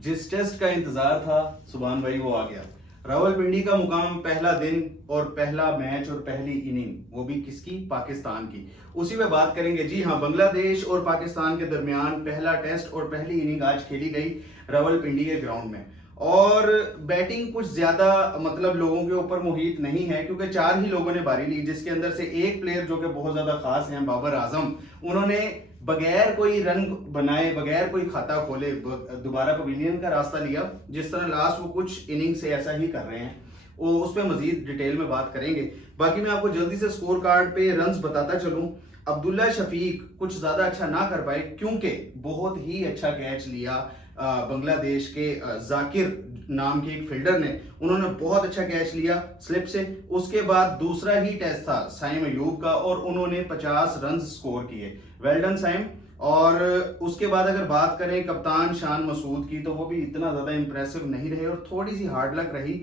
जिस टेस्ट का इंतजार था सुभान भाई वो आ गया। रावलपिंडी का मुकाम, पहला दिन और पहला मैच और पहली इनिंग, वो भी किसकी? पाकिस्तान की। उसी में बात करेंगे। जी हाँ, बांग्लादेश और पाकिस्तान के दरमियान पहला टेस्ट और पहली इनिंग आज खेली गई रावलपिंडी के ग्राउंड में। और बैटिंग कुछ ज्यादा मतलब लोगों के ऊपर मुहित नहीं है, क्योंकि 4 ही लोगों ने बारी ली, जिसके अंदर से एक प्लेयर जो कि बहुत ज्यादा खास हैं, बाबर आजम, उन्होंने बगैर कोई रन बनाए, बगैर कोई खाता खोले दोबारा पवेलियन का रास्ता लिया। जिस तरह लास्ट वो कुछ इनिंग से ऐसा ही कर रहे हैं, वो उस पर मजीद डिटेल में बात करेंगे। बाकी मैं आपको जल्दी से स्कोर कार्ड पे रन्स बताता चलूं। अब्दुल्ला शफीक कुछ ज्यादा अच्छा ना कर पाए, क्योंकि बहुत ही अच्छा कैच लिया बांग्लादेश के जाकिर नाम के एक फील्डर ने। उन्होंने बहुत अच्छा कैच लिया स्लिप से। उसके बाद दूसरा ही टेस्ट था साइम अयूब का और उन्होंने 50 रन स्कोर किए। Well done Saim. और उसके बाद अगर बात करें कप्तान शान मसूद की, तो वो भी इतना ज्यादा इंप्रेसिव नहीं रहे और थोड़ी सी हार्ड लक रही।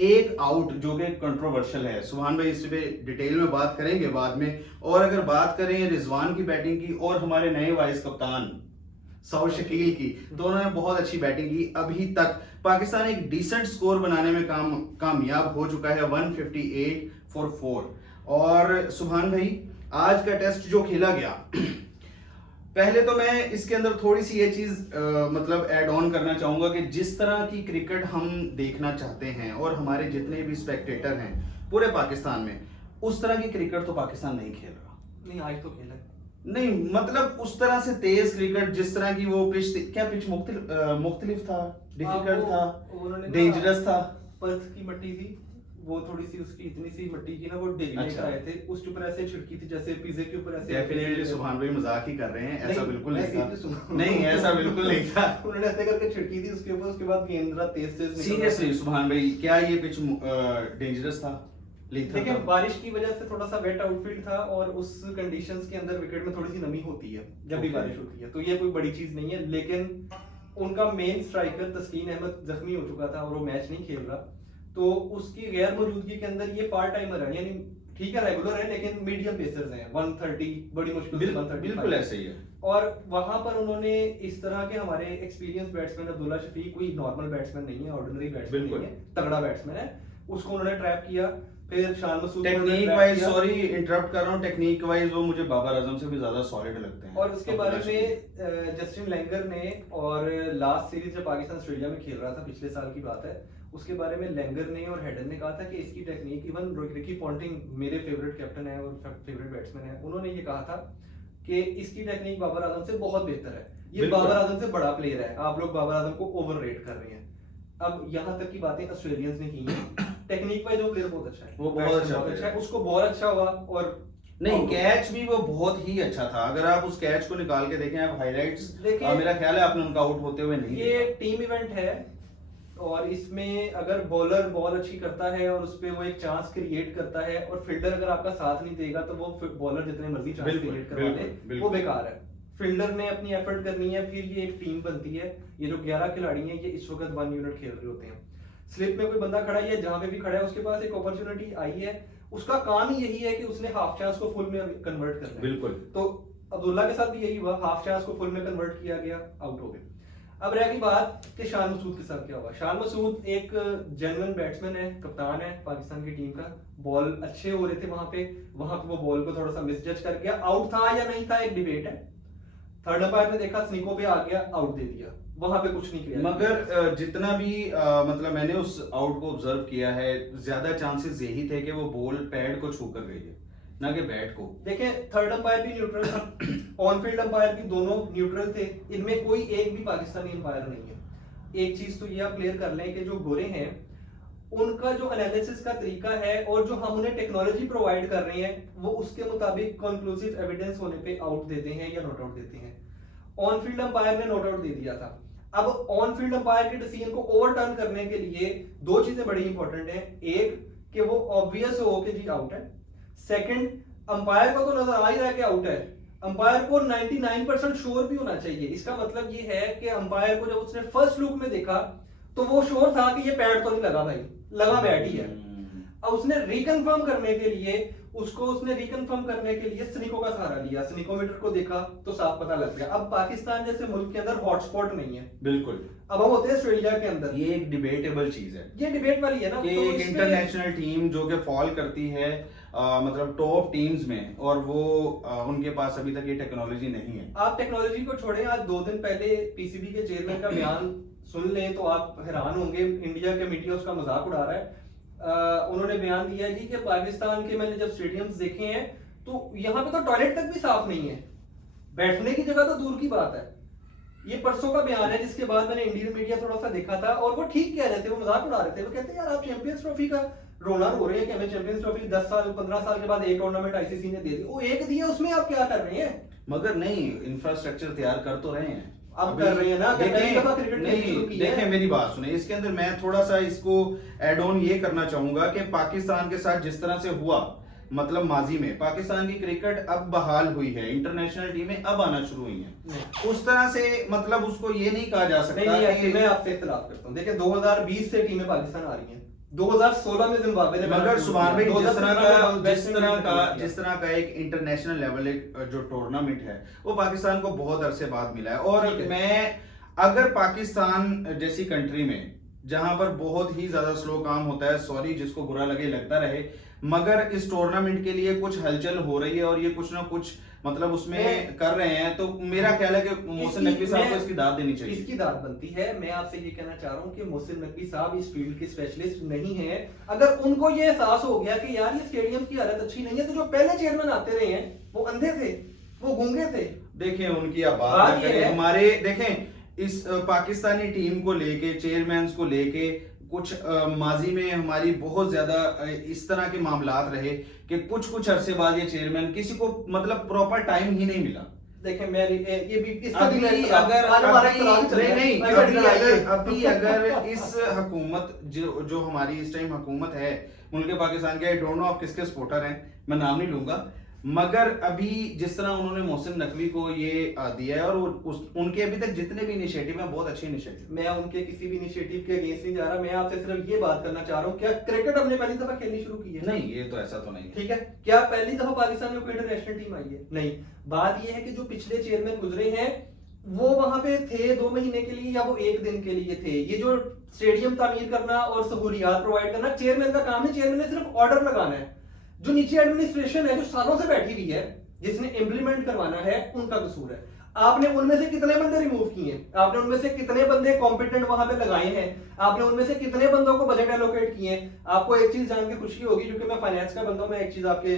एक आउट जो कि कंट्रोवर्शियल है, सुभान भाई इस पे डिटेल में बात करेंगे बाद में। और अगर बात करें रिजवान की बैटिंग की और हमारे नए वाइस कप्तान सौ शकील की, तो उन्होंने बहुत अच्छी बैटिंग की। अभी तक पाकिस्तान एक डिसेंट स्कोर बनाने में कामयाब हो चुका है, 158 फॉर 4। और सुभान भाई आज का टेस्ट जो खेला गया, पहले तो मैं इसके अंदर थोड़ी सी ये चीज मतलब ऐड ऑन करना चाहूंगा कि जिस तरह की क्रिकेट हम देखना चाहते हैं और हमारे जितने भी स्पेक्टेटर हैं पूरे पाकिस्तान में, उस तरह की क्रिकेट तो पाकिस्तान नहीं खेल रहा। नहीं, आज तो खेला नहीं मतलब उस तरह से तेज क्रिकेट, जिस तरह की वो पिच थी, क्या पिच मुख्तलिफ था, डिफिकल्ट था, डेंजरस था। पर्थ की मट्टी थी वो, थोड़ी सी उसकी इतनी सी मट्टी की ना, वो डेली में आए थे, उसके ऊपर ऐसे छिड़की थी जैसे पिज्जे के ऊपर ऐसे। डेफिनेटली सुभान भाई मजाक ही कर रहे हैं, ऐसा बिल्कुल नहीं था। नहीं, नहीं ऐसा बिल्कुल नहीं था। उन्होंने ऐसे करके छिड़की थी उसके ऊपर, उसके बाद गेंद तेज तेज। सीरियसली सुभान भाई, क्या ये पिच डेंजरस था? देखिए, बारिश की वजह से थोड़ा सा वेट आउटफील्ड था और उस कंडीशंस के अंदर विकेट में थोड़ी सी नमी होती है जब भी बारिश होती है, तो ये कोई बड़ी चीज नहीं है। लेकिन उनका मेन स्ट्राइकर तस्कीन अहमद जख्मी हो चुका था और वो मैच नहीं खेल रहा, तो उसकी गैर मौजूदगी के अंदर ये पार्ट टाइमर है, यानी ठीक है रेगुलर है लेकिन मीडियम पेसर्स हैं। 130 बड़ी मुश्किल से 130 बिल्कुल ऐसे ही है। और वहां पर उन्होंने इस तरह के हमारे एक्सपीरियंस बैट्समैन अब्दुल्ला शफीक कोई नॉर्मल बैट्समैन नहीं है, ऑर्डिनरी बैट्समैन नहीं है, तगड़ा बैट्समैन है, उसको उन्होंने ट्रैप किया। फिर Shan Masood technique wise, sorry interrupt कर रहा हूं, टेक्निक वाइज वो मुझे बाबर आजम से भी ज्यादा सॉलिड लगते हैं। और उसके बारे में जस्टिन लैंगर ने, और लास्ट सीरीज जब पाकिस्तान ऑस्ट्रेलिया में खेल रहा था, पिछले साल की बात है, उसके बारे में लैंगर ने और हेडन ने कहा था कि इसकी टेक्निक, इवन रिकी पॉन्टिंग मेरे फेवरेट कैप्टन है और फेवरेट बैट्समैन है, उन्होंने ये कहा था कि इसकी टेक्निक बाबर आजम से बहुत बेहतर है, ये बाबर आजम से बड़ा प्लेयर है, आप लोग बाबर आजम को ओवररेट कर रहे हैं। अब यहाँ तक की बातें ऑस्ट्रेलियंस ने की हैं। टेक्निक वाइज वो प्लेयर बहुत अच्छा है, वो बहुत अच्छा है, उसको बहुत अच्छा हुआ। और नहीं, कैच भी वो बहुत ही अच्छा था। अगर आप उस कैच को निकाल के देखें, आप हाइलाइट्स देखें, मेरा ख्याल है आपने उनका आउट होते हुए नहीं ये टीम इवेंट है और इसमें अगर बॉलर बॉल अच्छी करता है और उस पे वो एक चांस क्रिएट करता है और फील्डर अगर आपका साथ नहीं देगा, तो वो बॉलर जितने मर्जी चांस क्रिएट करवा दे वो बेकार है। फील्डर ने अपनी एफर्ट करनी है, फिर ये एक टीम बनती है। ये जो 11 खिलाड़ी हैं, ये इस वक्त 1 यूनिट खेल रहे होते हैं। स्लिप में कोई बंदा खड़ा है, जहां पे भी खड़ा है उसके पास एक अपॉर्चुनिटी आई है, उसका काम ही यही है कि उसने हाफ चांस को फुल में कन्वर्ट करना है। बिल्कुल। तो अब्दुल्ला के साथ भी यही हुआ, हाफ चांस को फुल में कन्वर्ट किया गया, आउट हो गए। अब रह गई बात कि शान मसूद के साथ क्या हुआ। शान मसूद एक जेन्युइन बैट्समैन है, कप्तान है पाकिस्तान की टीम का, बॉल अच्छे हो रहे थे वहां पे वो बॉल को थोड़ा सा मिसजज कर गया। आउट था या नहीं था एक डिबेट है, थर्ड अंपायर ने देखा स्निको पे आ गया, आउट दे दिया, वहां पे कुछ नहीं किया। मगर जितना भी मतलब मैंने उस आउट को ऑब्जर्व किया है, ज्यादा चांसेस यही थे कि वो बॉल पैड को छू कर गई है, ना कि बैट को। देखें, थर्ड अंपायर भी न्यूट्रल था, ऑन फील्ड अंपायर भी दोनों न्यूट्रल थे, इनमें कोई एक भी पाकिस्तानी अंपायर नहीं है। एक चीज तो ये आप क्लियर कर लें कि जो गोरे हैं उनका जो एनालिसिस का तरीका है और जो हम उन्हें टेक्नोलॉजी प्रोवाइड कर रहे हैं, वो उसके मुताबिक कंक्लूसिव एविडेंस होने पे आउट देते हैं या नॉट आउट देते हैं। ऑन फील्ड अंपायर ने नॉट आउट दे दिया था। अब ऑन फील्ड अंपायर के डिसीजन को ओवरटर्न करने के लिए 2 चीजें बड़ी इंपॉर्टेंट है। एक कि वो ऑब्वियस हो कि जी आउट है, सेकंड अंपायर को तो नजर आ ही रहा है कि आउट है, अंपायर को 99% श्योर भी होना चाहिए। इसका मतलब ये है कि अंपायर को जब उसने फर्स्ट लुक में देखा तो वो श्योर था कि ये पैड तो नहीं लगा भाई, लगा बैट ही है। अब उसने रिकन्फर्म करने के लिए उसको उसने रिकन्फर्म करने के लिए स्निको का सहारा लिया, स्निकोमीटर को देखा तो साफ पता लग गया। अब पाकिस्तान जैसे मुल्क के अंदर हॉटस्पॉट नहीं है, बिल्कुल। अब हम होते हैं ऑस्ट्रेलिया के अंदर, ये एक डिबेटेबल चीज है, ये डिबेट वाली है ना कि तो एक इसमें- इंटरनेशनल टीम जो कि फॉल करती है मतलब टॉप टीम्स में, और वो उनके पास अभी तक ये टेक्नोलॉजी नहीं है। आप टेक्नोलॉजी को छोड़ें, आज 2 दिन पहले पीसीबी के चेयरमैन का बयान सुन लें तो आप हैरान होंगे। इंडिया के मीडिया उसका मजाक उड़ा रहा है। उन्होंने बयान दिया जी कि पाकिस्तान के मैंने जब स्टेडियम्स देखे हैं तो यहाँ पे तो टॉयलेट तक भी साफ नहीं है, बैठने की जगह तो दूर की बात है। ये परसों का बयान है, जिसके बाद मैंने इंडियन मीडिया थोड़ा सा देखा था और वो ठीक कह रहे थे, वो मजाक उड़ा रहे थे। वो कहते हैं यार आप चैंपियंस ट्रॉफी का रोना रो रहे हैं कि हमें चैंपियंस ट्रॉफी 10 साल 15 साल के बाद एक टूर्नामेंट आईसीसी ने दे दी, वो एक दिया उसमें आप क्या कर रहे हैं? मगर नहीं, इंफ्रास्ट्रक्चर तैयार कर तो रहे हैं, अब कर रहे हैं ना, कि पहली दफा देखें क्रिकेट खेलनी शुरू नहीं, की है। देखें मेरी बात सुने, इसके अंदर मैं थोड़ा सा इसको एड ऑन ये करना चाहूंगा कि पाकिस्तान के साथ जिस तरह से हुआ, मतलब माजी में पाकिस्तान की क्रिकेट अब बहाल हुई है, इंटरनेशनल टीमें अब आना शुरू हुई हैं, उस तरह से मतलब उसको ये नहीं कहा जा सकता नहीं, कि मैं आपसे इख्तिलाफ करता हूँ। देखिए 2020 से टीमें पाकिस्तान आ रही हैं, 2016 में जिम्बाब्वे ने मगर सुभान भाई जिस जिस तरह का एक इंटरनेशनल लेवल एक जो टूर्नामेंट है वो पाकिस्तान को बहुत अरसे बाद मिला है। और ठीक है। मैं अगर पाकिस्तान जैसी कंट्री में जहां पर बहुत ही ज्यादा स्लो काम होता है, सॉरी जिसको बुरा लगे लगता रहे, मगर इस टूर्नामेंट के लिए कुछ हलचल हो रही है और ये कुछ ना कुछ मतलब उसमें कर रहे हैं, तो मेरा ख्याल है कि मोहसिन नकवी साहब को इसकी दाद देनी चाहिए। इसकी दाद बनती है। मैं आपसे ये कहना चाह रहा हूँ कि मोहसिन नकवी साहब इस फील्ड के स्पेशलिस्ट नहीं है। अगर उनको ये एहसास हो गया कि यार ये स्टेडियम की हालत अच्छी नहीं है, तो जो पहले चेयरमैन आते रहे हैं वो अंधे थे, वो गूंगे थे। देखें उनकी अब बात बात ना ये करें, है- हमारे देखें इस पाकिस्तानी टीम को लेके, चेयरमैन को लेके कुछ माजी में हमारी बहुत ज्यादा इस तरह के मामलात रहे कि कुछ अरसे बाद ये चेयरमैन किसी को मतलब प्रॉपर टाइम ही नहीं मिला। देखें मैं ये भी इसका भी अभी मैं- अगर आज हमारा अभी- इख्तिलाफ चल रहा है। नहीं, मैं अभी लड़ाई है। अभी अगर इस हुकूमत जो हमारी इस टाइम हुकूमत है मुल्क पाकिस्तान के, आई डोंट नो आप किसके सपोर्टर हैं, मैं नाम नहीं लूंगा, मगर अभी जिस तरह उन्होंने मोहसिन नकवी को ये दिया है और उनके अभी तक जितने भी इनिशिएटिव हैं बहुत अच्छे इनिशिएटिव। मैं उनके किसी भी इनिशिएटिव के अगेंस्ट नहीं जा रहा। मैं आपसे सिर्फ ये बात करना चाह रहा हूँ, क्या क्रिकेट हमने पहली दफा खेलनी शुरू की है? नहीं, ये तो ऐसा तो नहीं है। ठीक है, क्या पहली दफा पाकिस्तान में कोई इंटरनेशनल टीम आई है? नहीं। बात यह है कि जो पिछले चेयरमैन गुजरे हैं वो वहां पे थे 2 महीने के लिए या वो 1 दिन के लिए थे। ये जो स्टेडियम तामीर करना और सहूलियात प्रोवाइड करना चेयरमैन का काम है। चेयरमैन ने सिर्फ ऑर्डर लगाना है। जो नीचे एडमिनिस्ट्रेशन है जो सालों से बैठी हुई है, जिसने इंप्लीमेंट करवाना है, उनका कसूर है। आपने उनमें से कितने बंदे रिमूव किए हैं? आपने उनमें से कितने बंदे कॉम्पिटेंट वहां पे लगाए हैं? आपने उनमें से कितने बंदों को बजट एलोकेट किए हैं? आपको एक चीज जान के खुशी होगी, क्योंकि मैं फाइनेंस का बंदा हूं, मैं एक चीज आपके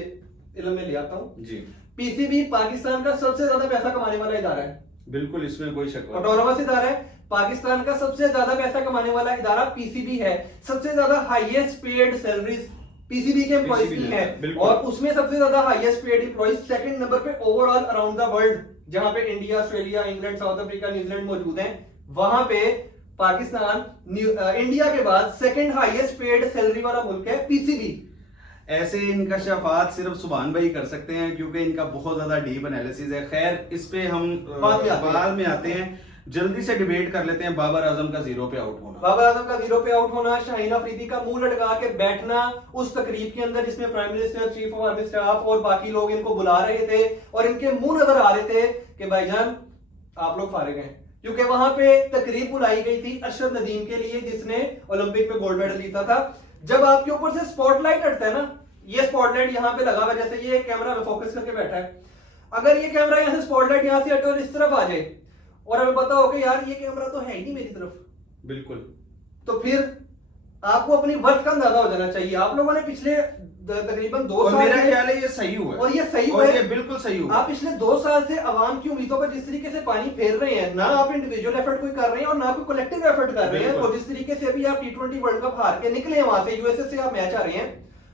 इल्म में ले आता हूं जी। पीसीबी पाकिस्तान का सबसे ज्यादा पैसा कमाने वाला इदारा है। बिल्कुल, इसमें कोई शक नहीं। ऑटोनोमस इदारा है। पाकिस्तान का सबसे ज्यादा पैसा कमाने वाला इदारा पीसीबी है। सबसे ज्यादा हाईएस्ट पेड सैलरीज पीसीबी के एम्प्लॉइज की है, और उसमें सबसे ज्यादा highest paid employees second number पे ओवरऑल अराउंड द वर्ल्ड, जहां पे India, Australia, England, south Africa, New Zealand मौजूद हैं। वहां पे पाकिस्तान इंडिया के बाद सेकंड हाईएस्ट पेड सैलरी वाला मुल्क है पीसीबी। ऐसे इनकशाफात सिर्फ सुभान भाई कर सकते हैं, क्योंकि इनका बहुत ज्यादा डीप एनालिसिस है। खैर, इस पे हम बाद में आते हैं। जल्दी से डिबेट कर लेते हैं बाबर आजम का 0 पे आउट होना। बाबर आजम का 0 पे आउट होना, शाहीन अफरीदी का मुंह लटका के बैठना उस तकरीब के अंदर जिसमें prime minister, chief of army staff और बाकी लोग इनको बुला रहे थे, और इनके मुंह नजर आ रहे थे कि भाईजान आप लोग फारिग हैं। क्योंकि वहां पे तकरीब बुलाई गई थी अरशद नदीम के लिए, जिसने ओलंपिक में गोल्ड मेडल जीता था। जब आपके ऊपर से स्पॉटलाइट हटता है ना, ये स्पॉटलाइट यहाँ पे लगा हुआ, जैसे ये कैमरा में फोकस करके बैठा है, अगर ये कैमरा यहाँ से स्पॉटलाइट यहाँ से हटे और इस तरफ आ जाए और हमें पता हो कि यार ये कैमरा तो है ही नहीं मेरी तरफ, बिल्कुल, तो फिर आपको अपनी वर्थ का अंदाजा हो जाना चाहिए। आप लोगों ने पिछले तकरीबन 2 साल मेरा ख्याल है ये सही हुआ है, और ये सही और हुआ ये है। बिल्कुल सही हुआ। आप पिछले 2 साल से आवाम की उम्मीदों पर जिस तरीके से पानी फेर रहे हैं, ना आप इंडिविजुअल एफर्ट कोई कर रहे हैं और ना कोई कलेक्टिव एफर्ट कर रहे हैं, और जिस तरीके से अभी आप T20 वर्ल्ड कप हार के निकले वहां से, यूएसए से आप मैच आ रहे हैं,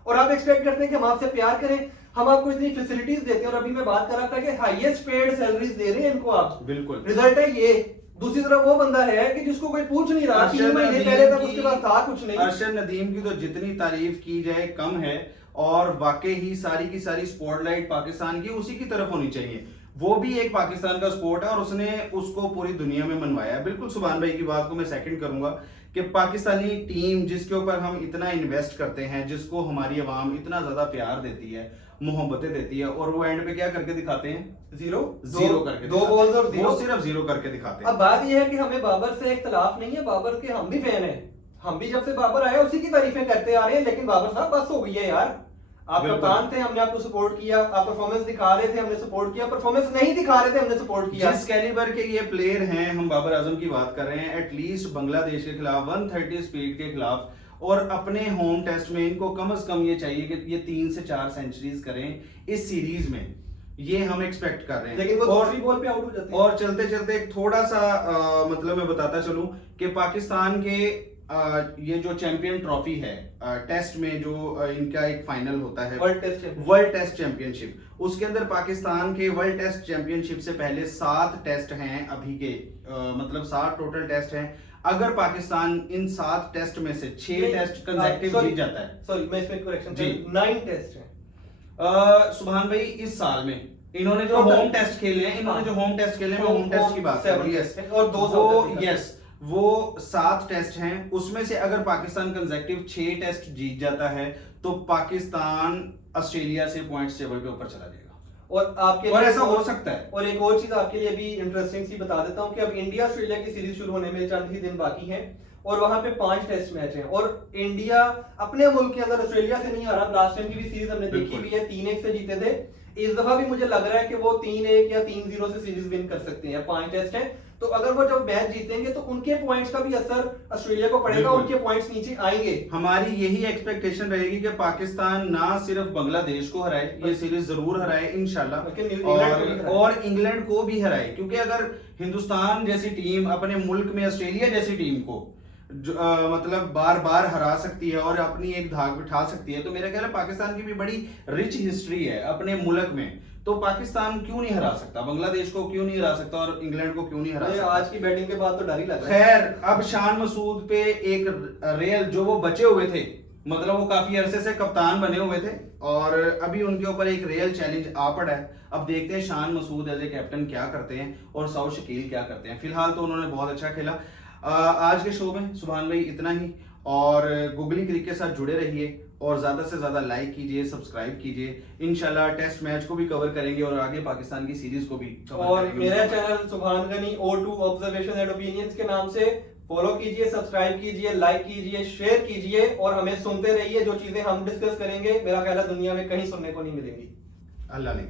और आप एक्सपेक्ट करते हैं कि हम आपसे प्यार करें, हम आपको इतनी फैसिलिटीज देते हैं, और अभी मैं बात कर रहा था कि हाईएस्ट पेड सैलरीज दे रहे हैं इनको आप। बिल्कुल, रिजल्ट है ये। दूसरी तरफ वो बंदा है कि जिसको कोई पूछ नहीं रहा, 3 महीने पहले तक उसके पास था कुछ नहीं। अरशद नदीम की तो जितनी तारीफ की जाए कम है, और वाकई ही सारी की सारी स्पॉटलाइट पाकिस्तान की उसी की तरफ होनी चाहिए। वो भी एक पाकिस्तान का स्पोर्ट है और उसने उसको पूरी दुनिया में मनवाया है। बिल्कुल सुभान भाई की बात को मैं सेकंड करूंगा कि पाकिस्तानी टीम जिसके ऊपर हम इतना इन्वेस्ट करते हैं, जिसको हमारी आवाम इतना ज्यादा प्यार देती है, मोहब्बतें देती है, और वो एंड पे क्या करके दिखाते हैं? जीरो करके दो दिखाते बॉल्स हैं। और जीरो, वो सिर्फ जीरो करके दिखाते हैं। अब बात यह है कि हमें बाबर से इख्तलाफ नहीं है, बाबर के हम भी फैन हैं, हम भी जब से बाबर आया उसी की तारीफें करते आ रहे हैं, लेकिन बाबर साहब बस हो गई है यार। आप बिल्कुल। कप्तान थे, हमने आपको सपोर्ट किया, आप परफॉर्मेंस दिखा रहे थे, हमने सपोर्ट किया, परफॉर्मेंस नहीं दिखा रहे थे, हमने सपोर्ट किया। जिस कैलिबर के ये प्लेयर हैं, हम बाबर आजम की बात कर रहे हैं, एटलीस्ट बांग्लादेश के खिलाफ 130 स्पीड के खिलाफ, और अपने होम टेस्ट में इनको कम से कम ये चाहिए कि ये 3 से 4 सेंचुरीज करें इस सीरीज में, ये हम एक्सपेक्ट कर रहे हैं। लेकिन वो और दूसरी बॉल पे आउट हो जाते हैं। और चलते चलते एक थोड़ा सा मतलब मैं बताता चलूं कि पाकिस्तान के ये जो चैंपियन ट्रॉफी है, टेस्ट में जो इनका एक फाइनल होता है, वर्ल्ड टेस्ट चैंपियनशिप, उसके अंदर पाकिस्तान के वर्ल्ड टेस्ट चैंपियनशिप से पहले 7 टेस्ट हैं अभी के, मतलब 7 टोटल टेस्ट हैं। अगर पाकिस्तान इन 7 टेस्ट में से 6 टेस्ट कंसेक्यूटिव जीत जाता है, सॉरी मैं इसमें करेक्शन, जी 9 टेस्ट हैं सुभान भाई इस साल में इन्होंने जो होम टेस्ट खेले हैं, इन्होंने जो होम टेस्ट खेले हैं, मैं होम टेस्ट की बात कर रहा हूं, यस, और 2 यस, वो 7 टेस्ट हैं, उसमें से अगर पाकिस्तान कंसेक्यूटिव 6 टेस्ट जीत जाता है तो पाकिस्तान ऑस्ट्रेलिया से पॉइंट्स टेबल पे ऊपर चला जाएगा, और आपके और लिए ऐसा हो सकता है। और एक और चीज आपके लिए भी इंटरेस्टिंग सी बता देता हूं कि अब इंडिया ऑस्ट्रेलिया की सीरीज शुरू होने में चंद ही दिन बाकी हैं, और वहां पे 5 टेस्ट मैच हैं, और इंडिया अपने मुल्क के अंदर ऑस्ट्रेलिया से नहीं हारा। लास्ट टाइम की भी सीरीज हमने देखी हुई है, 3-1 से जीते थे। इस दफा भी मुझे लग रहा है कि वो 3-1 या 3-0 से सीरीज विन कर सकते हैं। 5 टेस्ट हैं, तो अगर वो जब मैच जीतेंगे तो उनके पॉइंट्स का भी असर ऑस्ट्रेलिया को पड़ेगा, उनके पॉइंट्स नीचे आएंगे। हमारी यही एक्सपेक्टेशन रहेगी कि पाकिस्तान ना सिर्फ बांग्लादेश को हराए, ये सीरीज जरूर हराए इंशाल्लाह, और इंग्लैंड को भी हराए, क्योंकि अगर हिंदुस्तान जैसी टीम अपने मुल्क में ऑस्ट्रेलिया जैसी टीम को मतलब बार बार हरा सकती है और अपनी एक धाक बिठा सकती है, तो मेरा ख्याल है पाकिस्तान की भी बड़ी रिच हिस्ट्री है अपने मुल्क में, तो पाकिस्तान क्यों नहीं हरा सकता, बांग्लादेश को क्यों नहीं हरा सकता, और इंग्लैंड को क्यों नहीं हरा सकता। आज की बैटिंग के बाद तो डर ही लग रहा है। खैर, अब शान मसूद पे एक रियल जो वो बचे हुए थे, मतलब वो काफी अरसे से कप्तान बने हुए थे, और अभी उनके ऊपर एक रियल चैलेंज आ पड़ा है। अब देखते हैं Shan Masood as a captain क्या करते हैं और सऊद शकील क्या करते हैं। फिलहाल तो उन्होंने बहुत अच्छा खेला। आज के शो में सुभान भाई इतना ही, और गूगली क्रिक के साथ जुड़े रहिए और ज्यादा से ज्यादा लाइक कीजिए, सब्सक्राइब कीजिए। इंशाल्लाह टेस्ट मैच को भी कवर करेंगे और आगे पाकिस्तान की सीरीज को भी कवर और करेंगे। मेरा चैनल सुभान Ghani O2 observation and opinions के नाम से फॉलो कीजिए, सब्सक्राइब कीजिए, लाइक कीजिए, शेयर कीजिए, और हमें सुनते रहिए। जो चीजें हम डिस्कस करेंगे मेरा ख्याल है दुनिया में कहीं सुनने को नहीं मिलेंगी। अल्लाह ने